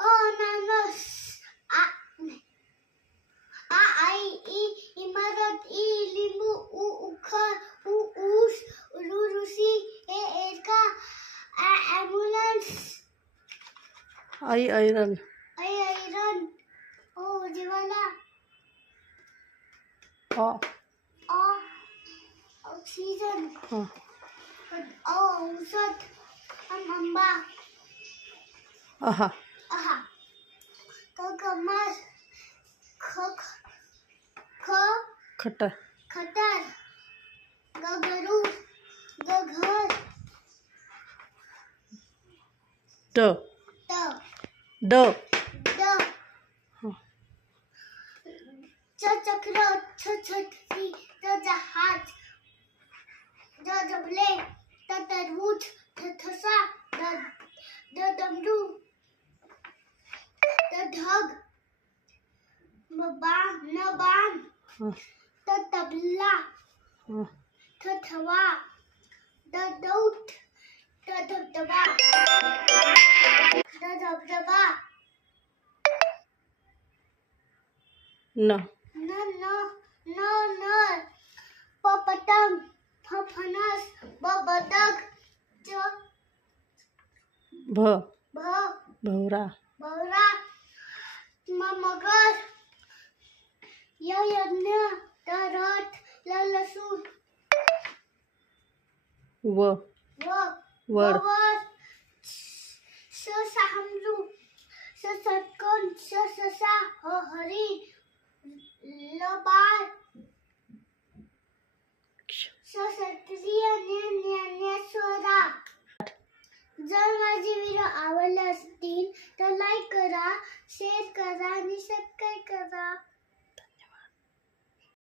अननस, आ आई ई इमारत, ई लिंबू, उ उखर, उ ऊस, रू रूसी, ए एरका, एम्बुलेंस, आई आयरन, आई आयरन, ओ जीवाला, आ ऑक्सीजन, हाँ औसत, अम्बा, आहा आहा, कमर, खट्टर, खटर, गरू, घर, ड ड, ड हाँ चक्र, छतरी, जहाज, जबले, तरबूज, थसा, डमरू, ढग, बाण, हाँ तबला, हाँ थवा, दौट, धबधबा, न पतंग, फणस, बदक, भौरा, मगर, यज्ञ, रथ, लहसुन, वड, हमरू, षटकोण, ससा, हरिण, लबाड, क्षत्रिय, ज्ञानेश्वरा. जर माझे व्हिडिओ आवडले असतील तर लाईक करा, शेअर करा आणि सबस्क्राईब करा.